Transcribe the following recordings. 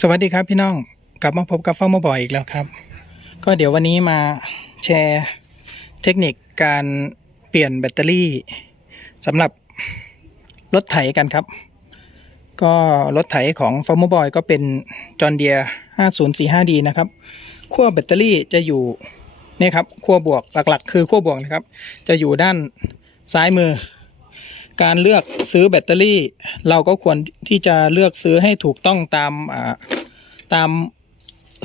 สวัสดีครับพี่น้องกลับมาพบกับฟ้ามาบ่อยอีกแล้วครับ ก็เดี๋ยววันนี้มาแชร์เทคนิคการเปลี่ยนแบตเตอรี่สำหรับรถไถกันครับ ก็รถไถของฟ a r m e r Boy ก็เป็นจอ n เดีย 5045D นะครับขั้วแบตเตอรี่จะอยู่นี่ครับขั้วบวกหลักๆ คือขั้วบวกนะครับ จะอยู่ด้านซ้ายมือ การเลือกซื้อแบตเตอรี่ เราก็ควรที่จะเลือกซื้อให้ถูกต้องตามตาม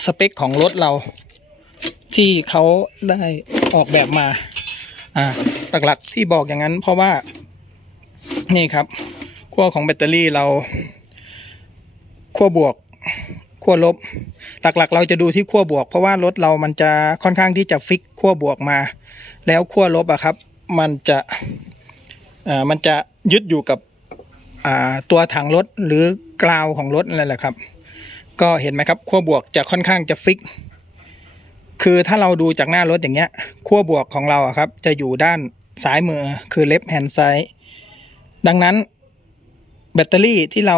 สเปคของรถเรา ที่เขาได้ออกแบบมาหลักๆที่บอกอย่างนั้นเพราะว่านี่ครับขั้วของแบตเตอรี่เราขั้วบวกขั้วลบ หลักๆ เราจะดูที่ขั้วบวก เพราะว่ารถเรามันจะค่อนข้างที่จะฟิกขั้วบวกมา แล้วขั้วลบอะครับ มันจะ อ่ามันจะยึดอยู่กับอ่าตัวถังรถหรือกราวของรถนั่นแหละครับ ก็เห็นไหมครับขั้วบวกจะค่อนข้างจะฟิก คือถ้าเราดูจากหน้ารถอย่างเงี้ยขั้วบวกของเราอะครับ จะอยู่ด้านซ้ายมือคือ left hand side ดังนั้นแบตเตอรี่ที่เรา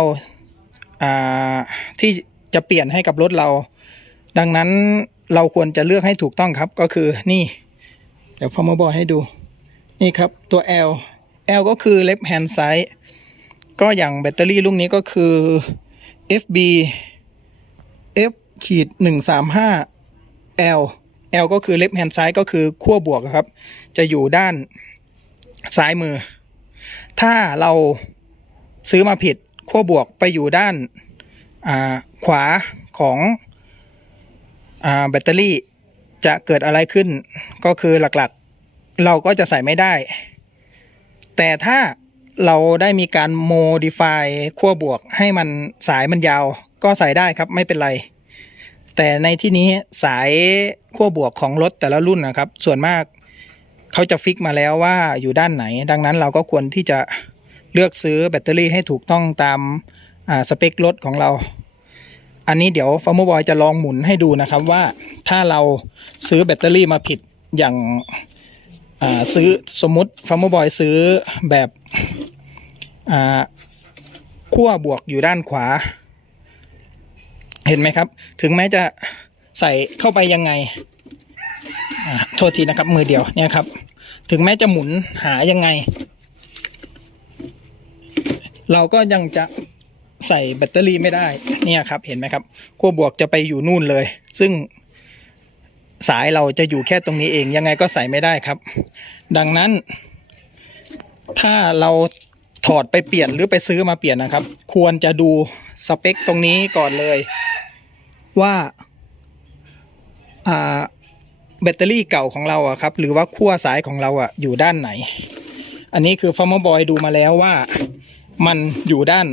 าที่จะเปลี่ยนให้กับรถเรา ดังนั้นเราควรจะเลือกให้ถูกต้องครับก็คือนี่ เดี๋ยวฟอร์มบอให้ดู นี่ครับตัว L L ก็คือ left hand side ก็อย่างแบตเตอรี่ลูกนี้ก็คือ FB F ขีดหนึ่งสามห้า L L ก็คือ left hand side ก็คือขั้วบวกครับ จะอยู่ด้านซ้ายมือ ถ้าเราซื้อมาผิดขั้วบวกไปอยู่ด้านาขวาของอแบตเตอรี่จะเกิดอะไรขึ้น ก็คือหลักๆ เราก็จะใส่ไม่ได้ แต่ถ้าเราได้มีการโมดิฟายขั้วบวกให้มันสายมันยาว ก็ใส่ได้ครับไม่เป็นไร แต่ในที่นี้สายขั้วบวกของรถแต่ละรุ่นนะครับ ส่วนมากเขาจะฟิกมาแล้วว่าอยู่ด้านไหน ดังนั้นเราก็ควรที่จะเลือกซื้อแบตเตอรี่ให้ถูกต้องตามอ่าสเปครถของเรา อันนี้เดี๋ยวฟาร์มบอยจะลองหมุนให้ดูนะครับว่าถ้าเราซื้อแบตเตอรี่มาผิดอย่าง อ่าซื้อสมมุติฟาร์มบอยซื้อแบบอ่าขั้วบวกอยู่ด้านขวา เห็นไหมครับ ถึงแม้จะใส่เข้าไปยังไงอ่าโทษทีนะครับ มือเดียวเนี่ยครับ ถึงแม้จะหมุนหายังไง เราก็ยังจะใส่แบตเตอรี่ไม่ได้เนี่ยครับ เห็นไหมครับขั้วบวกจะไปอยู่นู่นเลย ซึ่ง สายเราจะอยู่แค่ตรงนี้เองยังไงก็ใส่ไม่ได้ครับ ดังนั้น ถ้าเราถอดไปเปลี่ยนหรือไปซื้อมาเปลี่ยนนะครับ ควรจะดูสเปคตรงนี้ก่อนเลย ว่าแบตเตอรี่เก่าของเราอะครับ หรือว่าขั้วสายของเราอะอยู่ด้านไหน อันนี้คือฟาร์มบอยดูมาแล้วว่ามันอยู่ด้าน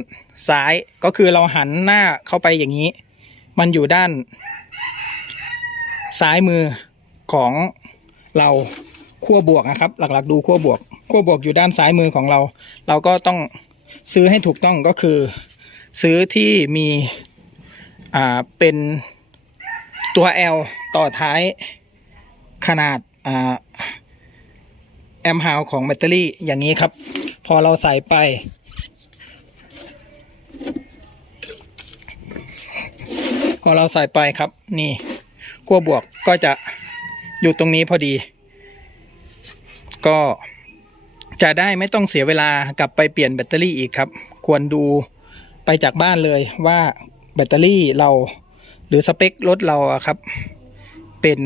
ซ้ายก็คือเราหันหน้าเข้าไปอย่างนี้ มันอยู่ด้าน ซ้ายมือของเราขั้วบวกนะครับ หลักๆ ดูขั้วบวกขั้วบวกอยู่ด้านซ้ายมือของเรา เราก็ต้องซื้อให้ถูกต้องก็คือ ซื้อที่มีอ่าเป็นตัว L ต่อท้ายขนาดอ่าแอมป์ฮาวของแบตเตอรี่อย่างนี้ครับ พอเราใส่ไป พอเราใส่ไปครับนี่ ขั้วบวกก็จะอยู่ตรงนี้พอดี ก็จะได้ไม่ต้องเสียเวลากลับไปเปลี่ยนแบตเตอรี่อีกครับ ควรดูไปจากบ้านเลยว่าแบตเตอรี่เราหรือสเปครถเราครับ เป็น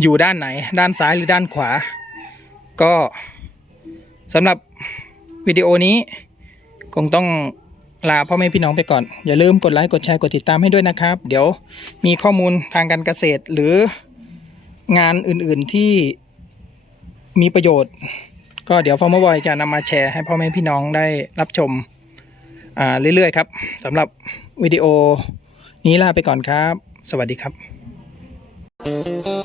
อยู่ด้านไหน ด้านซ้ายหรือด้านขวา ก็สำหรับวิดีโอนี้คงต้อง ลาพ่อแม่พี่น้องไปก่อน อย่าลืมกดไลค์กดแชร์กดติดตามให้ด้วยนะครับ เดี๋ยวมีข้อมูลทางการเกษตรหรืองานอื่นๆที่มีประโยชน์ ก็เดี๋ยวฟอร์มบอยจะนำมาแชร์ให้พ่อแม่พี่น้องได้รับชมอ่าเรื่อยๆครับสำหรับวิดีโอนี้ลาไปก่อนครับ สวัสดีครับ